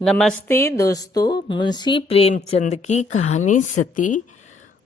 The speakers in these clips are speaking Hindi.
नमस्ते दोस्तों। मुंशी प्रेमचंद की कहानी सती।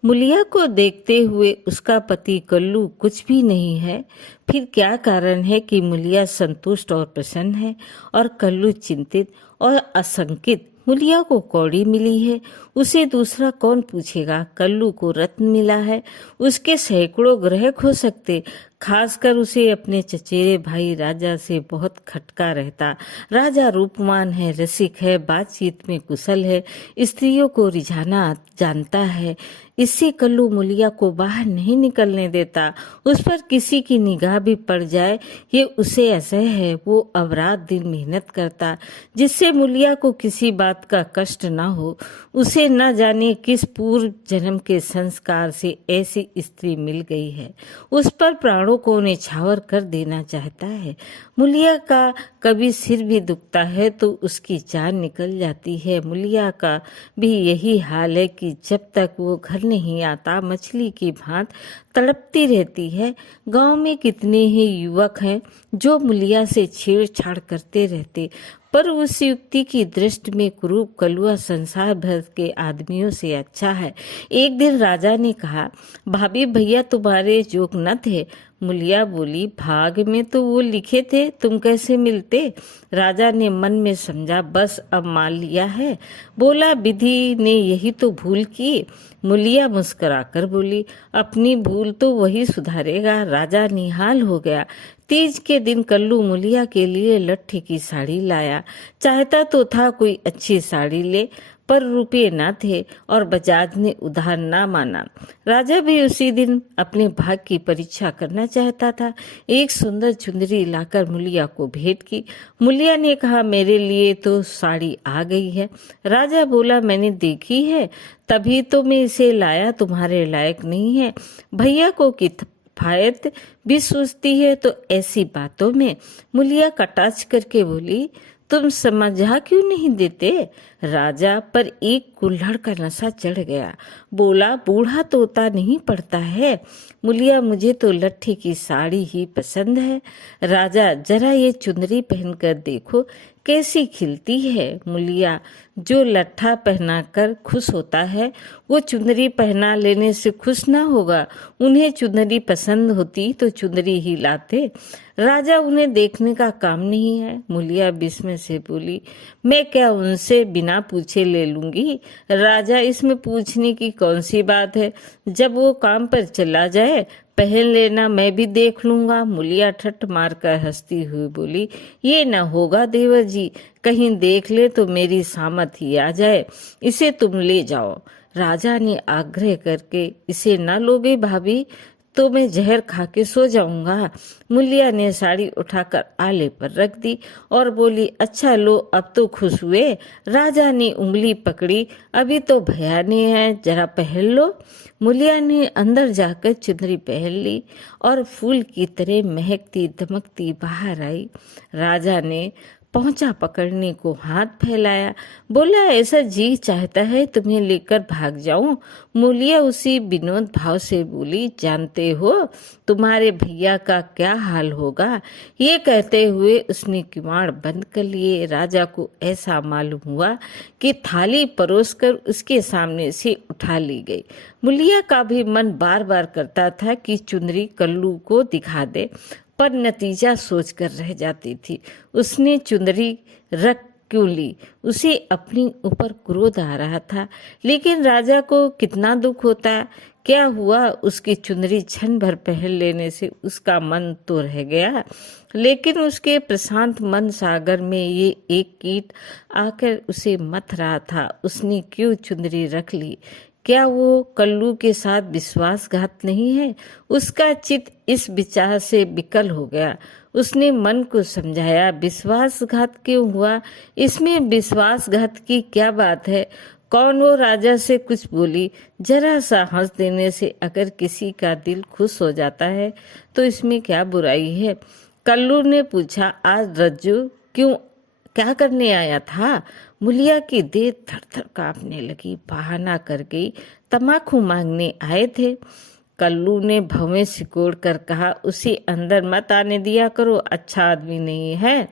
मुलिया को देखते हुए उसका पति कल्लू कुछ भी नहीं है। फिर क्या कारण है कि मुलिया संतुष्ट और प्रसन्न है और कल्लू चिंतित और आशंकित? मुलिया को कौड़ी मिली है, उसे दूसरा कौन पूछेगा। कल्लू को रत्न मिला है, उसके सैकड़ों ग्राहक हो सकते। खासकर उसे अपने चचेरे भाई राजा से बहुत खटका रहता। राजा रूपवान है, रसिक है, बातचीत में कुशल है, स्त्रियों को रिझाना जानता है। इससे कल्लू मुलिया को बाहर नहीं निकलने देता। उस पर किसी की निगाह भी पड़ जाए ये उसे असह्य है। वो अब रात दिन मेहनत करता जिससे मुलिया को किसी बात का कष्ट ना हो। उसे न जाने किस पूर्व जन्म के संस्कार से ऐसी स्त्री मिल गई है, उस पर प्राणों को निछावर कर देना चाहता है। मुलिया का कभी सिर भी दुखता है तो उसकी जान निकल जाती है। मुलिया का भी यही हाल है कि जब तक वो घर नहीं आता मछली की भांत तड़पती रहती है। गांव में कितने ही युवक हैं जो मुलिया से छेड़छाड़ करते रहते, पर उस युक्ति की दृष्टि में कुरूप कलुआ संसार भर के आदमियों से अच्छा है। एक दिन राजा ने कहा, भाभी भैया तुम्हारे जोग न थे। मुलिया बोली, भाग में तो वो लिखे थे, तुम कैसे मिलते। राजा ने मन में समझा, बस अब मान लिया है। बोला, विधि ने यही तो भूल की। मुलिया मुस्कुराकर बोली, अपनी भूल तो वही सुधारेगा। राजा निहाल हो गया। तीज के दिन कल्लू मुलिया के लिए लट्ठी की साड़ी लाया। चाहता तो था कोई अच्छी साड़ी ले, पर रुपये न थे और बजाज ने उधार ना माना। राजा भी उसी दिन अपने भाग की परीक्षा करना चाहता था। एक सुंदर चुंदरी लाकर मुलिया को भेंट की। मुलिया ने कहा, मेरे लिए तो साड़ी आ गई है। राजा बोला, मैंने देखी है तभी तो मैं इसे लाया, तुम्हारे लायक नहीं है। भैया को किफायत भी सोचती है तो ऐसी बातों में। मुलिया कटाक्ष करके बोली, तुम समझा क्यों नहीं देते। राजा पर एक कुल्हड़ का नशा चढ़ गया। बोला, बूढ़ा तोता नहीं पड़ता है। मुलिया, मुझे तो लट्ठी की साड़ी ही पसंद है। राजा, जरा ये चुनरी पहनकर देखो कैसी खिलती है। मुलिया, जो लट्ठा पहनाकर खुश होता है वो चुनरी पहना लेने से खुश ना होगा। उन्हें चुनरी पसंद होती तो चुनरी ही लाते। राजा, उन्हें देखने का काम नहीं है। मुलिया बिस्मय से बोली, मैं क्या उनसे बिना पूछे ले लूंगी। राजा, इसमें पूछने की कौन सी बात है, जब वो काम पर चला जाए पहन लेना, मैं भी देख लूंगा। मुलिया ठट मारकर हंसती हुई बोली, ये न होगा देवर जी, कहीं देख ले तो मेरी सामत ही आ जाए। इसे तुम ले जाओ। राजा ने आग्रह करके, इसे न लोगे भाभी तो मैं जहर खा के सो जाऊंगा। मुलिया ने साड़ी उठाकर आले पर रख दी और बोली, अच्छा लो, अब तो खुश हुए। राजा ने उंगली पकड़ी, अभी तो भैया ने है, जरा पहन लो। मुलिया ने अंदर जाकर चुनरी पहन ली और फूल की तरह महकती दमकती बाहर आई। राजा ने पहुंचा पकड़ने को हाथ फैलाया। बोला, ऐसा जी चाहता है तुम्हें लेकर भाग जाऊं। मुलिया उसी विनोद भाव से बोली, जानते हो तुम्हारे भैया का क्या हाल होगा। ये कहते हुए उसने किवाड़ बंद कर लिए। राजा को ऐसा मालूम हुआ कि थाली परोसकर उसके सामने से उठा ली गई। मुलिया का भी मन बार बार करता था कि चुनरी कल्लू को दिखा दे, पर नतीजा सोचकर रह जाती थी। उसने चुनरी रख क्यों ली, उसे अपनी ऊपर क्रोध आ रहा था। लेकिन राजा को कितना दुख होता। क्या हुआ, उसकी चुनरी क्षण भर पहन लेने से उसका मन तो रह गया, लेकिन उसके प्रशांत मन सागर में ये एक कीट आकर उसे मथ रहा था। उसने क्यों चुनरी रख ली। क्या वो कल्लू के साथ विश्वासघात नहीं है। उसका चित्त इस विचार से विकल हो गया। उसने मन को समझाया, विश्वासघात क्यों हुआ, इसमें विश्वासघात की क्या बात है। कौन वो राजा से कुछ बोली। जरा सा हंस देने से अगर किसी का दिल खुश हो जाता है तो इसमें क्या बुराई है। कल्लू ने पूछा, आज रज्जू क्यों, क्या करने आया था। मुलिया की देह थर थर कांपने लगी। बहाना कर गई, तमाकू मांगने आए थे। कल्लू ने भवें सिकोड़ कर कहा, उसे अंदर मत आने दिया करो, अच्छा आदमी नहीं है।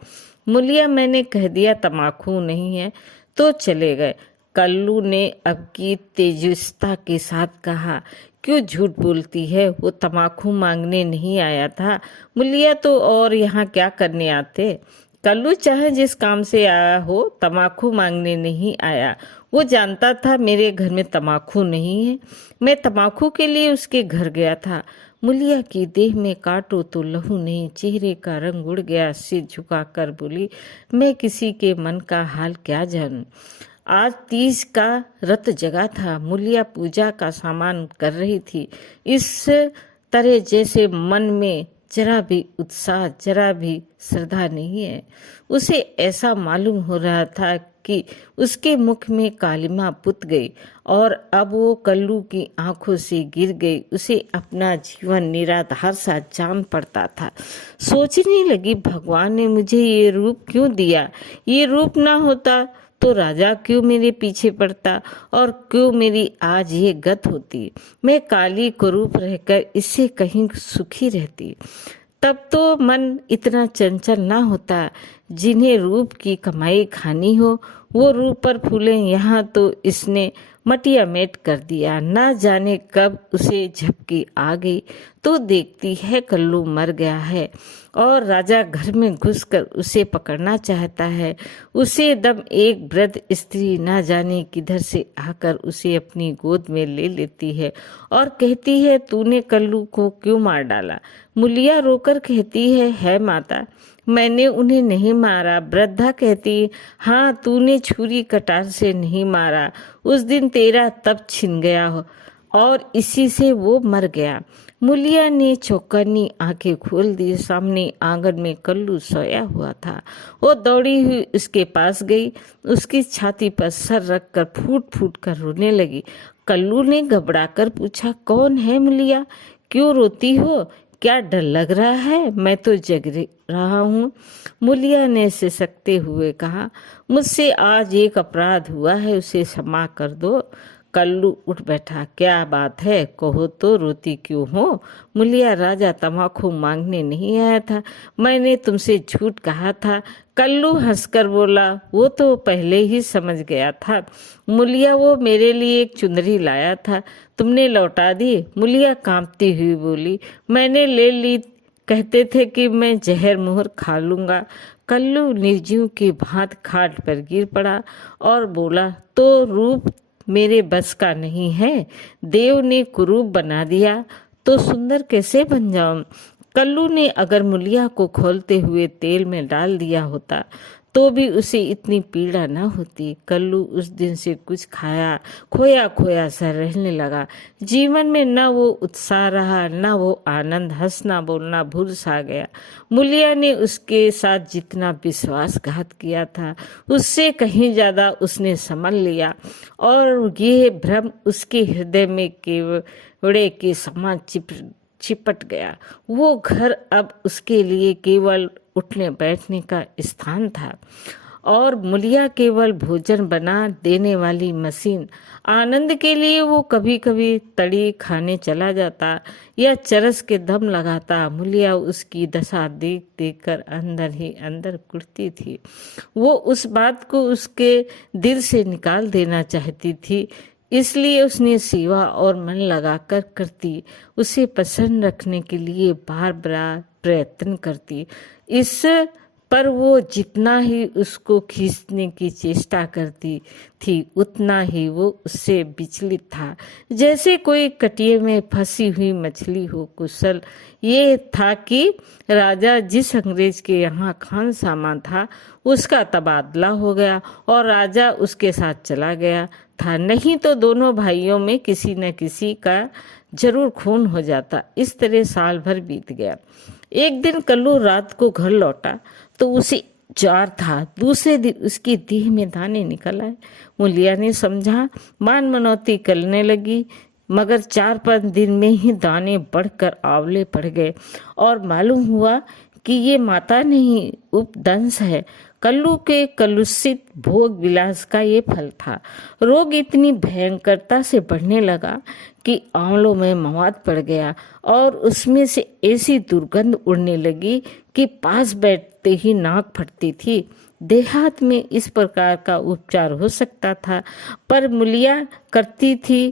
मुलिया मैंने कह दिया तम्बाकू नहीं है, तो चले गए। कल्लू ने अब की तेजस्विता के साथ कहा, क्यों झूठ बोलती है, वो तम्बाकू मांगने नहीं आया था। मुलिया तो और यहाँ क्या करने आते। कल्लू चाहे जिस काम से आया हो, तम्बाकू मांगने नहीं आया। वो जानता था मेरे घर में तम्बाकू नहीं है। मैं तम्बाकू के लिए उसके घर गया था। मुलिया की देह में काटो तो लहू नहीं, चेहरे का रंग उड़ गया। सिर झुकाकर बोली, मैं किसी के मन का हाल क्या जानूं। आज 30 का रत जगा था। मुलिया पूजा का सामान कर रही थी। इस तरह जैसे मन में जरा भी उत्साह, जरा भी श्रद्धा नहीं है। उसे ऐसा मालूम हो रहा था कि उसके मुख में कालिमा पुत गई और अब वो कल्लू की आंखों से गिर गई। उसे अपना जीवन निराधार सा जान पड़ता था। सोचने लगी, भगवान ने मुझे ये रूप क्यों दिया। ये रूप ना होता तो राजा क्यों मेरे पीछे पड़ता और क्यों मेरी आज ये गत होती। मैं काली कुरूप रहकर इससे कहीं सुखी रहती। तब तो मन इतना चंचल ना होता। जिन्हें रूप की कमाई खानी हो वो रूप पर फूले। यहाँ तो इसने मटिया मेट कर दिया। ना जाने कब उसे झपकी आ गई तो देखती है कल्लू मर गया है और राजा घर में घुसकर उसे पकड़ना चाहता है। उसे दम एक वृद्ध स्त्री ना जाने किधर से आकर उसे अपनी गोद में ले लेती है और कहती है, तूने कल्लू को क्यों मार डाला। मुलिया रोकर कहती है माता, मैंने उन्हें नहीं मारा। वृद्धा कहती, हाँ तूने छुरी कटार से नहीं मारा। उस दिन तेरा तप छिन गया हो और इसी से वो मर गया। मुलिया ने चौकन्नी आंखें खोल दी। सामने आंगन में कल्लू सोया हुआ था। वो दौड़ी हुई उसके पास गई, उसकी छाती पर सर रखकर फूट फूट कर रोने लगी। कल्लू ने घबराकर पूछा, कौन है मुलिया, क्यों रोती हो, क्या डर लग रहा है। मैं तो जग रहा हूँ। मुलिया ने सिसकते हुए कहा, मुझसे आज एक अपराध हुआ है, उसे क्षमा कर दो। कल्लू उठ बैठा, क्या बात है, कहो तो, रोती क्यों हो। मुलिया, राजा तम्बाकू मांगने नहीं आया था, मैंने तुमसे झूठ कहा था। कल्लू हंसकर बोला, वो तो पहले ही समझ गया था। मुलिया, वो मेरे लिए एक चुनरी लाया था, तुमने लौटा दी। मुलिया कांपती हुई बोली, मैंने ले ली, कहते थे कि मैं जहर मोहर खा लूंगा। कल्लू निर्जीव की भांति खाट पर गिर पड़ा और बोला, तो रूप मेरे बस का नहीं है। देव ने कुरूप बना दिया तो सुंदर कैसे बन जाऊं। कल्लू ने अगर मुलिया को खोलते हुए तेल में डाल दिया होता तो भी उसे इतनी पीड़ा न होती। कल्लू उस दिन से कुछ खाया खोया खोया सा रहने लगा। जीवन में न वो उत्साह रहा, न वो आनंद। हंसना बोलना भूल सा गया। मुलिया ने उसके साथ जितना विश्वासघात किया था उससे कहीं ज्यादा उसने समझ लिया और ये भ्रम उसके हृदय में केवड़े के समान चिपट गया। वो घर अब उसके लिए केवल उठने बैठने का स्थान था और मुलिया केवल भोजन बना देने वाली मशीन। आनंद के लिए वो कभी कभी तड़ी खाने चला जाता या चरस के दम लगाता। मुलिया उसकी दशा देख देख कर अंदर ही अंदर कुढ़ती थी। वो उस बात को उसके दिल से निकाल देना चाहती थी, इसलिए उसने सेवा और मन लगाकर करती। उसे प्रसन्न रखने के लिए बार बार प्रयत्न करती। इस पर वो जितना ही उसको खींचने की चेष्टा करती थी उतना ही वो उससे विचलित था, जैसे कोई कटिए में फंसी हुई मछली हो। कुशल ये था कि राजा जिस अंग्रेज के यहाँ खान सामा था उसका तबादला हो गया और राजा उसके साथ चला गया था, नहीं तो दोनों भाइयों में किसी न किसी का जरूर खून हो जाता। इस तरह साल भर बीत गया। एक दिन कल्लू रात को घर लौटा तो उसे जार था। दूसरे दिन उसकी देह में दाने निकल आए। मुलिया ने समझा, मान मनौती करने लगी, मगर 4-5 दिन में ही दाने बढ़कर आंवले पड़ गए और मालूम हुआ कि ये माता नहीं उपदंश है। कल्लू के कलुषित भोग विलास का ये फल था। रोग इतनी भयंकरता से बढ़ने लगा कि आंवलों में मवाद पड़ गया और उसमें से ऐसी दुर्गंध उड़ने लगी कि पास बैठते ही नाक फटती थी। देहात में इस प्रकार का उपचार हो सकता था, पर मुलिया करती थी,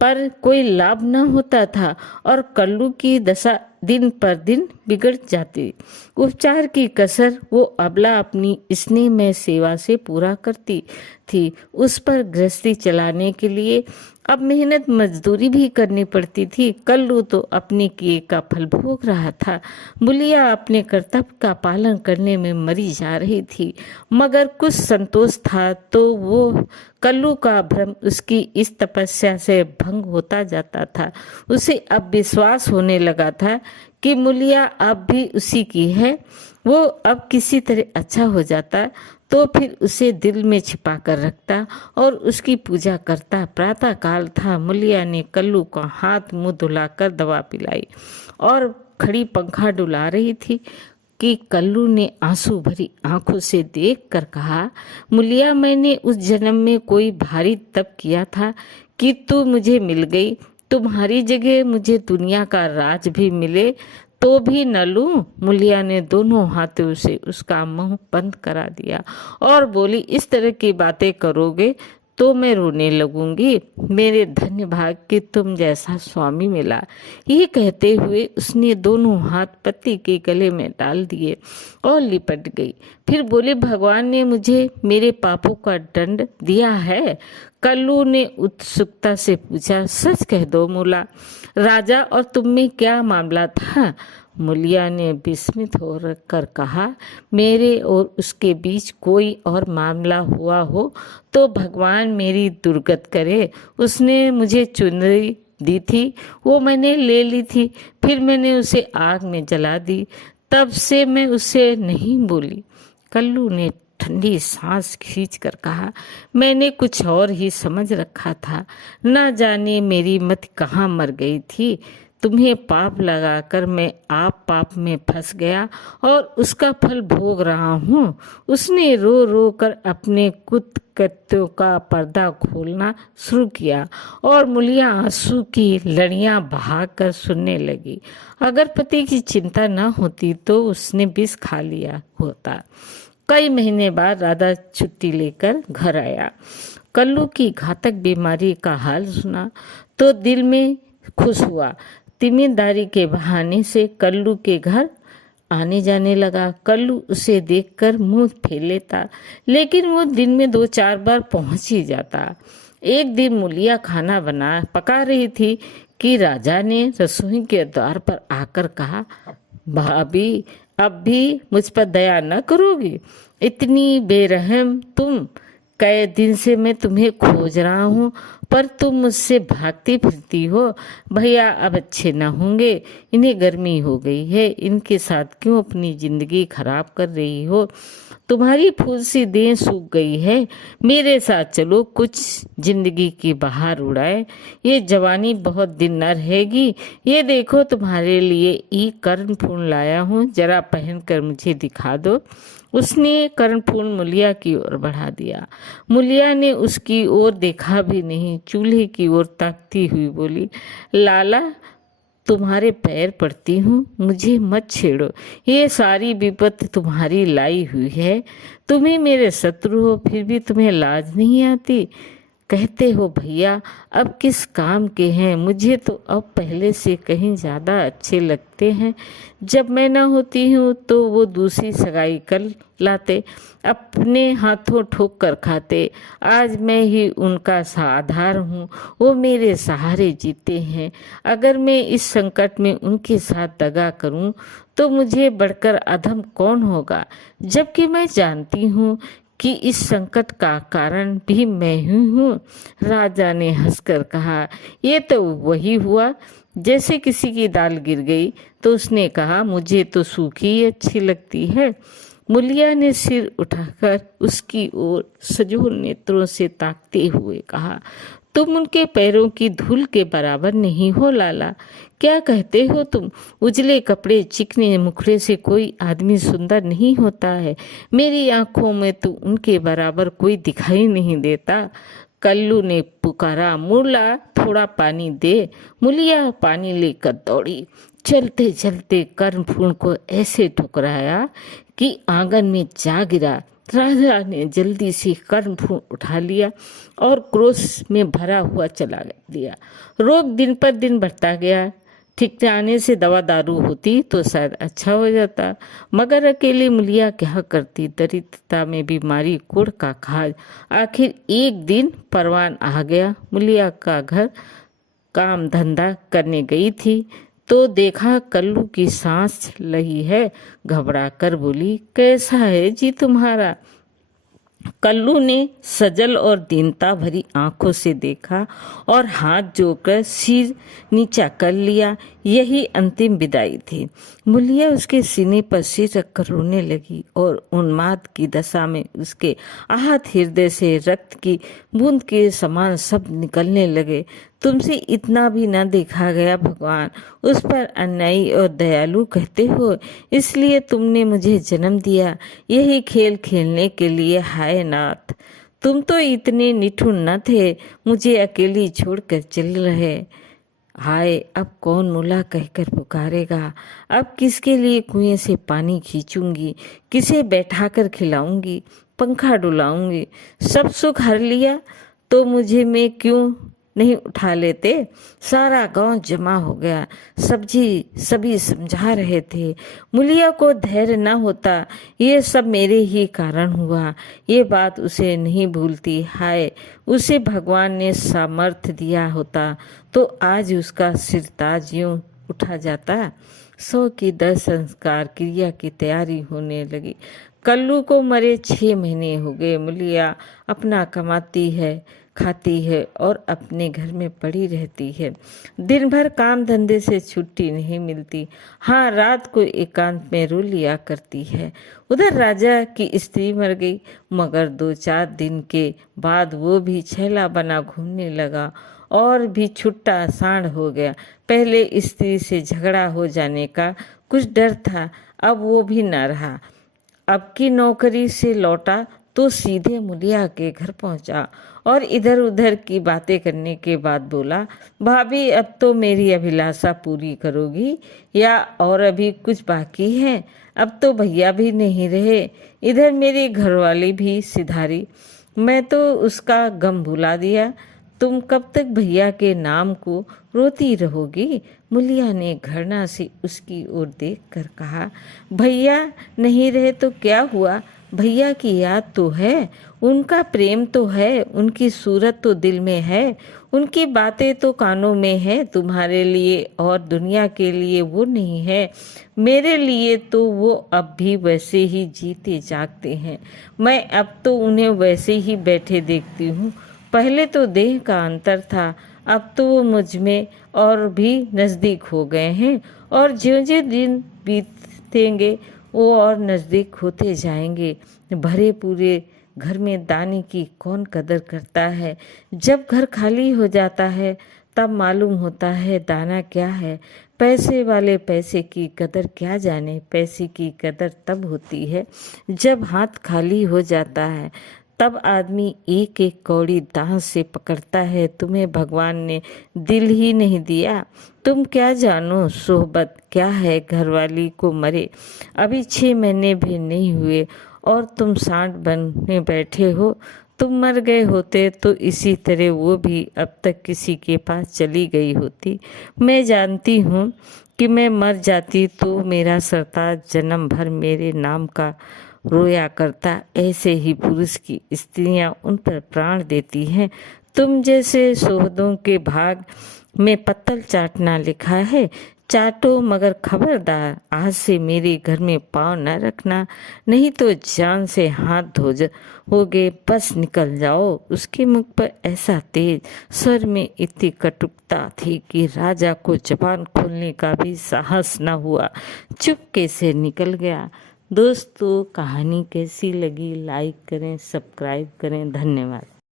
पर कोई लाभ न होता था और कल्लू की दशा दिन पर दिन बिगड़ जाती। उपचार की कसर वो अबला अपनी स्नेहमय सेवा से पूरा करती थी। उस पर गृहस्थी चलाने के लिए अब मेहनत मजदूरी भी करनी पड़ती थी। कल्लू तो अपने किए का फल भोग रहा था। मुलिया अपने कर्तव्य का पालन करने में मरी जा रही थी, मगर कुछ संतोष था तो वो कल्लू का भ्रम उसकी इस तपस्या से भंग होता जाता था। उसे अब विश्वास होने लगा था कि मुलिया अब भी उसी की है। वो अब किसी तरह अच्छा हो जाता तो फिर उसे दिल में छिपा कर रखता और उसकी पूजा करता। प्रातः काल था। मुलिया ने कल्लू का हाथ मुंह धुलाकर दवा पिलाई और खड़ी पंखा डुला रही थी कि कल्लू ने आंसू भरी आंखों से देख कर कहा, मुलिया, मैंने उस जन्म में कोई भारी तप किया था कि तू मुझे मिल गई। तुम्हारी जगह मुझे दुनिया का राज भी मिले तो भी न लूं। मुलिया ने दोनों हाथों से उसका मुंह बंद करा दिया और बोली, इस तरह की बातें करोगे तो मैं रोने लगूंगी। मेरे धन्य भाग कि तुम जैसा स्वामी मिला। ये कहते हुए उसने दोनों हाथ पति के गले में डाल दिए और लिपट गई। फिर बोली, भगवान ने मुझे मेरे पापों का दंड दिया है। कल्लू ने उत्सुकता से पूछा, सच कह दो मुला, राजा और तुम में क्या मामला था? मुलिया ने विस्मित होकर कहा, मेरे और उसके बीच कोई और मामला हुआ हो तो भगवान मेरी दुर्गत करे। उसने मुझे चुनरी दी थी, वो मैंने ले ली थी, फिर मैंने उसे आग में जला दी। तब से मैं उससे नहीं बोली। कल्लू ने ठंडी सांस खींचकर कहा, मैंने कुछ और ही समझ रखा था। न जाने मेरी मति कहाँ मर गई थी। तुम्हें पाप लगाकर मैं आप पाप में फंस गया और उसका फल भोग रहा हूँ। उसने रो रो कर अपने कुकृत्यों का पर्दा खोलना शुरू किया और मुलिया आंसू की लड़ियां बहाकर सुनने लगी। अगर पति की चिंता न होती तो उसने विष खा लिया होता। कई महीने बाद राधा छुट्टी लेकर घर आया। कल्लू की घातक बीमारी का हाल सुना तो दिल में खुश हुआ। तिमिरदारी के बहाने से कल्लू के घर आने जाने लगा। कल्लू उसे देखकर मुंह फेर लेता, लेकिन वो दिन में 2-4 बार पहुंच ही जाता। एक दिन मुलिया खाना पका रही थी कि राजा ने रसोई के द्वार पर आकर कहा, भाभी, अब भी मुझ पर दया न करोगी? इतनी बेरहम तुम। कई दिन से मैं तुम्हें खोज रहा हूँ, पर तुम मुझसे भागती फिरती हो। भैया अब अच्छे न होंगे, इन्हें गर्मी हो गई है, इनके साथ क्यों अपनी जिंदगी खराब कर रही हो? तुम्हारी फूल सी देह सूख गई है। मेरे साथ चलो, कुछ जिंदगी की बहार उड़ाए। ये जवानी बहुत दिन न रहेगी। ये देखो, तुम्हारे लिए ये कर्णफूल लाया हूँ, जरा पहनकर मुझे दिखा दो। उसने कर्णफूल मुलिया की ओर बढ़ा दिया। मुलिया ने उसकी ओर देखा भी नहीं, चूल्हे की ओर ताकती हुई बोली, लाला, तुम्हारे पैर पड़ती हूँ, मुझे मत छेड़ो। ये सारी विपत्ति तुम्हारी लाई हुई है। तुम्ही मेरे शत्रु हो, फिर भी तुम्हें लाज नहीं आती? कहते हो भैया अब किस काम के हैं? मुझे तो अब पहले से कहीं ज़्यादा अच्छे लगते हैं। जब मैं ना होती हूँ तो वो दूसरी सगाई कर लाते, अपने हाथों ठोक कर खाते। आज मैं ही उनका आधार हूँ, वो मेरे सहारे जीते हैं। अगर मैं इस संकट में उनके साथ दगा करूँ तो मुझे बढ़कर अधम कौन होगा? जबकि मैं जानती हूँ कि इस संकट का कारण भी मैं ही हूँ। राजा ने हंसकर कहा, ये तो वही हुआ जैसे किसी की दाल गिर गई तो उसने कहा, मुझे तो सूखी ही अच्छी लगती है। मुलिया ने सिर उठाकर उसकी ओर सजोर नेत्रों से ताकते हुए कहा, तुम उनके पैरों की धूल के बराबर नहीं हो लाला। क्या कहते हो तुम? उजले कपड़े चिकने मुखड़े से कोई आदमी सुंदर नहीं होता है। मेरी आंखों में तो उनके बराबर कोई दिखाई नहीं देता। कल्लू ने पुकारा, मुरला थोड़ा पानी दे। मुलिया पानी लेकर दौड़ी। चलते चलते कर्णफूल को ऐसे ठुकराया कि आंगन में जा गिरा। राजा ने जल्दी से कर्णफूल उठा लिया और क्रोध में भरा हुआ चला दिया। रोग दिन पर दिन बढ़ता गया। ठिकाने से दवा दारू होती तो शायद अच्छा हो जाता, मगर अकेली मुलिया क्या करती? दरिद्रता में बीमारी, कुड़ का खाज। आखिर एक दिन परवान आ गया। मुलिया का घर काम धंधा करने गई थी तो देखा कल्लू की सांस लही है। घबरा कर बोली, कैसा है जी तुम्हारा? कल्लू ने सजल और दीनता भरी आंखों से देखा और हाथ जोड़कर सिर नीचा कर लिया। यही अंतिम विदाई थी। मुलिया उसके सीने पर सिर रखकर रोने लगी और उन्माद की दशा में उसके आहत हृदय से रक्त की बूंद के समान सब निकलने लगे। तुमसे इतना भी न देखा गया भगवान, उस पर अन्यायी और दयालु कहते हो, इसलिए तुमने मुझे जन्म दिया यही खेल खेलने के लिए। हाय नाथ, तुम तो इतने निठुर न थे, मुझे अकेली छोड़कर चल रहे। हाय, अब कौन मुला कहकर पुकारेगा? अब किसके लिए कुएं से पानी खींचूंगी? किसे बैठाकर खिलाऊंगी? पंखा डुलाऊंगी? सब सुख हर लिया तो मुझे में क्यों नहीं उठा लेते? सारा गांव जमा हो गया। सभी समझा रहे थे। मुलिया को धैर्य न होता। ये सब मेरे ही कारण हुआ। ये बात उसे नहीं भूलती। हाय, उसे भगवान ने सामर्थ्य दिया होता तो आज उसका सिरताज यूं उठा जाता। 100 की 10 संस्कार क्रिया की तैयारी होने लगी। कल्लू को मरे 6 महीने हो गए। मुलिया अपना कमाती है, खाती है और अपने घर में पड़ी रहती है। दिन भर काम धंधे से छुट्टी नहीं मिलती। हाँ, रात को एकांत में रो लिया करती है। उधर राजा की स्त्री मर गई, मगर 2-4 दिन के बाद वो भी छैला बना घूमने लगा और भी छुट्टा सांड हो गया। पहले स्त्री से झगड़ा हो जाने का कुछ डर था, अब वो भी न रहा। अब की नौकरी से लौटा तो सीधे मुलिया के घर पहुंचा और इधर उधर की बातें करने के बाद बोला, भाभी अब तो मेरी अभिलाषा पूरी करोगी या और अभी कुछ बाकी है? अब तो भैया भी नहीं रहे, इधर मेरी घरवाली भी सिधारी, मैं तो उसका गम भुला दिया। तुम कब तक भैया के नाम को रोती रहोगी? मुलिया ने घृणा से उसकी ओर देखकर कहा, भैया नहीं रहे तो क्या हुआ? भैया की याद तो है, उनका प्रेम तो है, उनकी सूरत तो दिल में है, उनकी बातें तो कानों में है। तुम्हारे लिए और दुनिया के लिए वो नहीं है, मेरे लिए तो वो अब भी वैसे ही जीते जागते हैं। मैं अब तो उन्हें वैसे ही बैठे देखती हूँ। पहले तो देह का अंतर था, अब तो वो मुझ में और भी नज़दीक हो गए हैं और ज्यों-ज्यों दिन बीतेंगे वो और नज़दीक होते जाएंगे। भरे पूरे घर में दाने की कौन कदर करता है? जब घर खाली हो जाता है तब मालूम होता है दाना क्या है। पैसे वाले पैसे की कदर क्या जाने, पैसे की कदर तब होती है जब हाथ खाली हो जाता है, तब आदमी एक एक कौड़ी दांत से पकड़ता है। तुम्हें भगवान ने दिल ही नहीं दिया, तुम क्या जानो सोहबत क्या है? घरवाली को मरे अभी 6 महीने भी नहीं हुए और तुम सांड बनने बैठे हो। तुम मर गए होते तो इसी तरह वो भी अब तक किसी के पास चली गई होती। मैं जानती हूँ कि मैं मर जाती तो मेरा सरताज जन्म भर मेरे नाम का रोया करता। ऐसे ही पुरुष की स्त्रियां उन पर प्राण देती हैं। तुम जैसे सोहदों के भाग में पत्तल चाटना लिखा है, चाटो मगर खबरदार आज से मेरे घर में पाँव न रखना, नहीं तो जान से हाथ धो होगे। बस निकल जाओ। उसके मुख पर ऐसा तेज स्वर में इतनी कटुकता थी कि राजा को जबान खोलने का भी साहस न हुआ, चुपके से निकल गया। दोस्तों, कहानी कैसी लगी? लाइक करें, सब्सक्राइब करें। धन्यवाद।